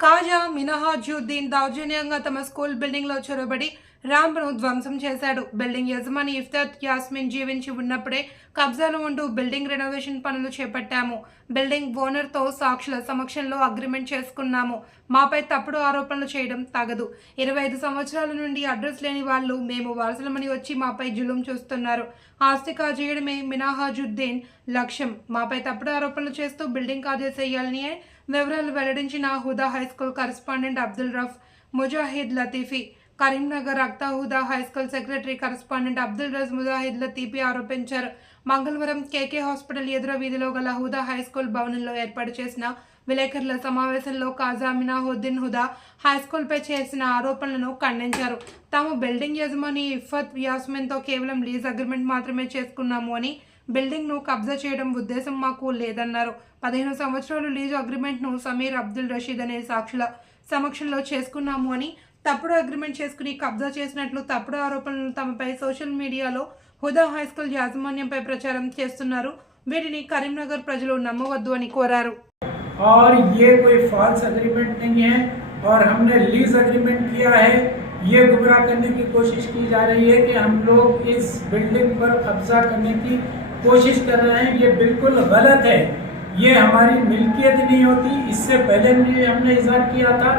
కాజా మినహాజుద్దీన్ దౌర్జన్యంగా తమ school building లో చొరబడి ర్యాంప్ను ధ్వంసం చేశాడు. బిల్డింగ్ యజమాని ఇఫ్తత్ యాస్మిన్ జీవించి ఉన్నప్పుడే కబ్జాలో ఉంటూ బిల్డింగ్ రెనోవేషన్ పనులు చేపట్టాము. బిల్డింగ్ ఓనర్తో సాక్షుల సమక్షంలో అగ్రిమెంట్ చేసుకున్నాము. మాపై తప్పుడు ఆరోపణలు చేయడం తగదు. 25 సంవత్సరాల నుండి అడ్రస్ లేని వాళ్ళు మేము వారసులమని వచ్చి మాపై జులుం చూస్తున్నారు. ఆస్తి కాజేయడమే మినహాజుద్దీన్ లక్ష్యం. మాపై తప్పుడు ఆరోపణలు చేస్తూ బిల్డింగ్ కాజేసేయాలని వివరాలు వెల్లడించిన హుదా హైస్కూల్ కరెస్పాండెంట్ అబ్దుల్ రఫ్ ముజాహిద్ లతీఫీ, కరీంనగర్ అక్తా Huda high school secretary correspondent Abdul Raz Mujahid Latifi ఆరోపించారు. మంగళవారం కేకే హాస్పిటల్ ఎదుర వీధిలో గల హుదా హైస్కూల్ భవనంలో ఏర్పాటు చేసిన విలేకరుల సమావేశంలో కాజా మినహాజుద్దీన్ హుదా హైస్కూల్పై చేసిన ఆరోపణలను ఖండించారు. తాము బిల్డింగ్ యజమాని ఇఫ్తత్ యాస్మిన్తో కేవలం లీజ్ అగ్రిమెంట్ మాత్రమే చేసుకున్నాము అని, బిల్డింగ్ను కబ్జా చేయడం ఉద్దేశం మాకు లేదన్నారు. 15 సంవత్సరాలు లీజు అగ్రిమెంట్ను సమీర్ అబ్దుల్ రషీద్ అనే సాక్షుల సమక్షంలో చేసుకున్నాము అని, తప్పుడు అగ్రిమెంట్ చేసుకుని కబ్జా చేసినట్లు తప్పుడు ఆరోపణలను తమపై సోషల్ మీడియాలో హుదా హైస్కూల్ యాజమాన్యంపై ప్రచారం చేస్తున్నారు. వీటిని కరీంనగర్ ప్రజలు నమ్మవద్దు అని కోరారు. और ये कोई फॉल्स एग्रीमेंट नहीं है और हमने लीज एग्रीमेंट किया है। ये गुमराह करने की कोशिश की जा रही है कि हम लोग इस बिल्डिंग पर कब्जा करने की कोशिश कर रहे हैं। ये बिल्कुल गलत है। ये हमारी मिल्कियत नहीं होती। इससे पहले भी हमने इजहार किया था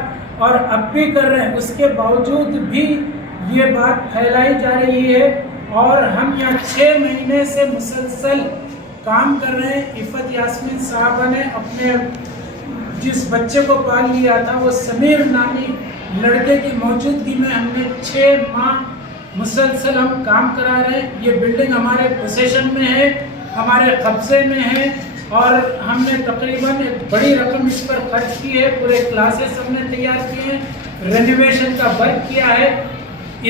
और अब भी कर रहे हैं। उसके बावजूद भी ये बात फैलाई जा रही है और हम यहाँ 6 महीने से मुसलसल काम कर रहे हैं। इफत यास्मीन साहबा ने अपने जिस बच्चे को पाल लिया था वो समीर नामी लड़के की मौजूदगी में हमने 6 माह मुसलसल हम काम करा रहे हैं। ये बिल्डिंग हमारे पोसेशन में है, हमारे कब्जे में है और हमने तकरीबन एक बड़ी रकम इस पर खर्च की है। पूरे क्लासेस हमने तैयार किए हैं, रेनोवेशन का वर्क किया है।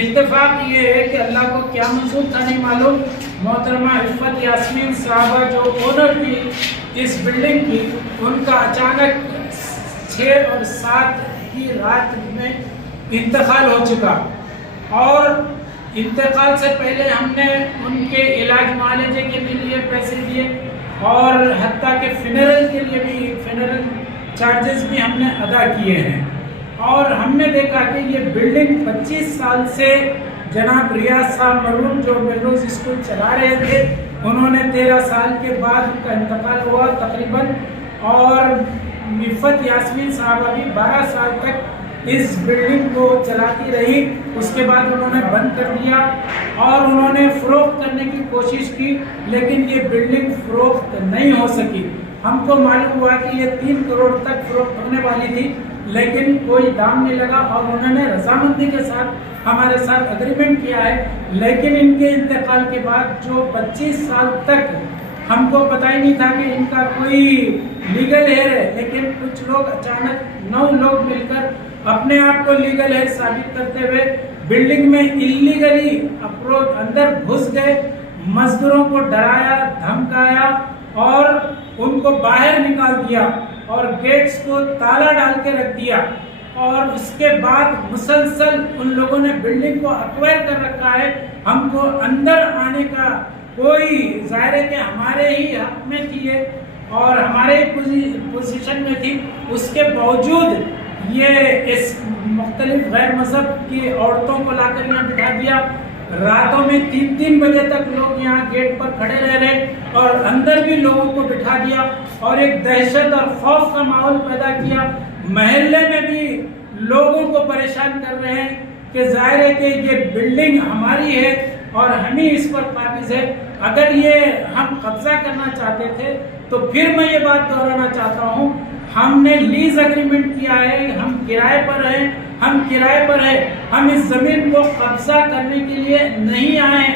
इत्तेफाक ये है कि अल्लाह को क्या मंजूर था नहीं मालूम, मोहतरमा इफत यास्मीन साहबा जो ओनर थी इस बिल्डिंग की, उनका अचानक 6 और 7 की रात में इंतकाल हो चुका और इंतकाल से पहले हमने उनके इलाज मुआलजे के लिए पैसे दिए और हत्ता के फिनरल के लिए भी फिनरल चार्जेस भी हमने अदा किए हैं। और हमने देखा कि ये बिल्डिंग 25 साल से जनाब रियाज साहब मरूम जो मिलरोज स्कूल चला रहे थे, उन्होंने 13 साल के बाद उनका इंतकाल हुआ तकरीबन, और इफत यास्मीन साहबा भी 12 साल तक इस बिल्डिंग को चलाती रही। उसके बाद उन्होंने बंद कर दिया और उन्होंने फ़रोख्त करने की कोशिश की, लेकिन ये बिल्डिंग फ़रोख्त नहीं हो सकी। हमको मालूम हुआ कि ये 3 करोड़ तक फ़रोख्त होने वाली थी, लेकिन कोई दाम नहीं लगा और उन्होंने रजामंदी के साथ हमारे साथ एग्रीमेंट किया है। लेकिन इनके इंतकाल के बाद जो 25 साल तक हमको पता ही नहीं था कि इनका कोई लीगल हेयर है, लेकिन कुछ लोग अचानक 9 लोग मिलकर अपने आप को लीगल हेयर साबित करते हुए बिल्डिंग में इल्लीगली अप्रोच अंदर घुस गए, मजदूरों को डराया धमकाया और उनको बाहर निकाल दिया और गेट्स को ताला डाल के रख दिया। और उसके बाद मुसलसल उन लोगों ने बिल्डिंग को अक्वायर कर रखा है। हमको अंदर आने का कोई जाहिर है कि हमारे ही हक में थी ये और हमारे ही पोजीशन में थी, उसके बावजूद ये इस मुख्तलिफ गैर मजहब की औरतों को लाकर यहाँ बिठा दिया। रातों में 3-3 बजे तक लोग यहाँ गेट पर खड़े रह रहे और अंदर भी लोगों को बिठा दिया और एक दहशत और खौफ का माहौल पैदा किया। महल्ले में भी लोगों को परेशान कर रहे हैं कि जाहिर है कि ये बिल्डिंग हमारी है और हम ही इस पर काबिज है। अगर ये हम कब्जा करना चाहते थे तो फिर मैं ये बात दोहराना चाहता हूँ, हमने लीज एग्रीमेंट किया है, हम किराए पर हैं, हम इस जमीन को कब्जा करने के लिए नहीं आए।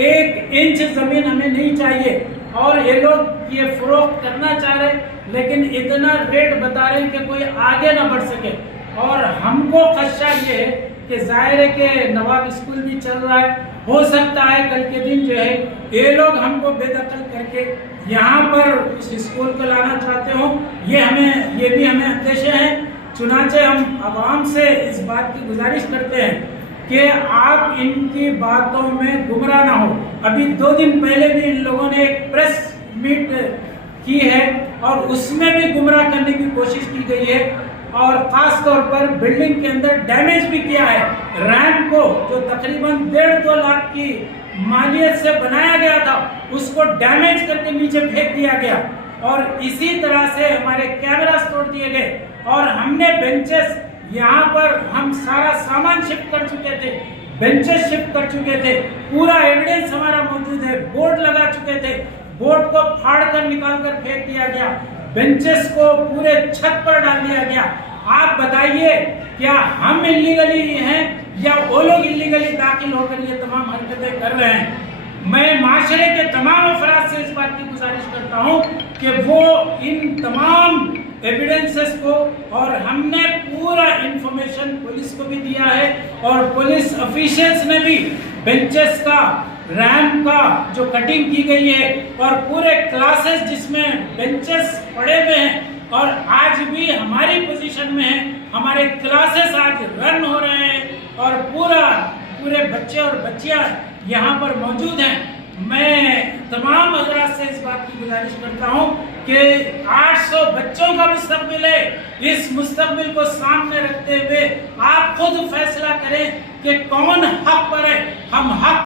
1 इंच जमीन हमें नहीं चाहिए और ये लोग ये फरोख्त करना चाह रहे, लेकिन इतना रेट बता रहे हैं कि कोई आगे ना बढ़ सके। और हमको खदशा ये है कि जाहिर है कि नवाब स्कूल भी चल रहा है, हो सकता है कल के दिन जो है ये लोग हमको बेदखल करके यहाँ पर उस स्कूल को लाना चाहते हो। ये भी हमें अंदेशे हैं। चुनाचे हम आवाम से इस बात की गुजारिश करते हैं कि आप इनकी बातों में गुमराह ना हो। अभी 2 दिन पहले भी इन लोगों ने एक प्रेस मीट की है और उसमें भी गुमराह करने की कोशिश की गई है। اور خاص طور پر بلڈنگ کے اندر ڈیمیج بھی کیا ہے. رैمپ کو جو تقریباً 1.5-2 لاکھ کی مالیت سے بنایا گیا تھا اس کو ڈیمیج کر کے نیچے پھینک دیا گیا, اور اسی طرح سے ہمارے کیمراز توڑ دیے گئے, اور ہم نے بینچز یہاں پر ہم سارا سامان شفٹ کر چکے تھے, بینچز شفٹ کر چکے تھے, پورا ایویڈنس ہمارا موجود ہے, بورڈ لگا چکے تھے, بورڈ کو پھاڑ کر نکال کر پھینک دیا گیا, بینچز کو پورے چھت پر ڈال دیا گیا. آپ بتائیے کیا ہم انلیگلی ہیں یا وہ لوگ انلیگلی داخل ہو کر یہ تمام حرکتیں کر رہے ہیں؟ میں معاشرے کے تمام افراد سے اس بات کی گزارش کرتا ہوں کہ وہ ان تمام ایویڈنسز کو, اور ہم نے پورا انفارمیشن پولیس کو بھی دیا ہے, اور پولیس افیشلز نے بھی بینچز کا, ریمپ کا جو کٹنگ کی گئی ہے, اور پورے کلاسز جس میں بینچز پڑے ہوئے ہیں اور آج بھی ہماری پوزیشن میں ہیں, ہمارے کلاسز آج رن ہو رہے ہیں اور پورے بچے اور بچیاں یہاں پر موجود ہیں. میں تمام حضرات سے اس بات کی گزارش کرتا ہوں کہ 800 بچوں کا مستقبل ہے, اس مستقبل کو سامنے رکھتے ہوئے آپ خود فیصلہ کریں کہ کون حق پر ہے. ہم حق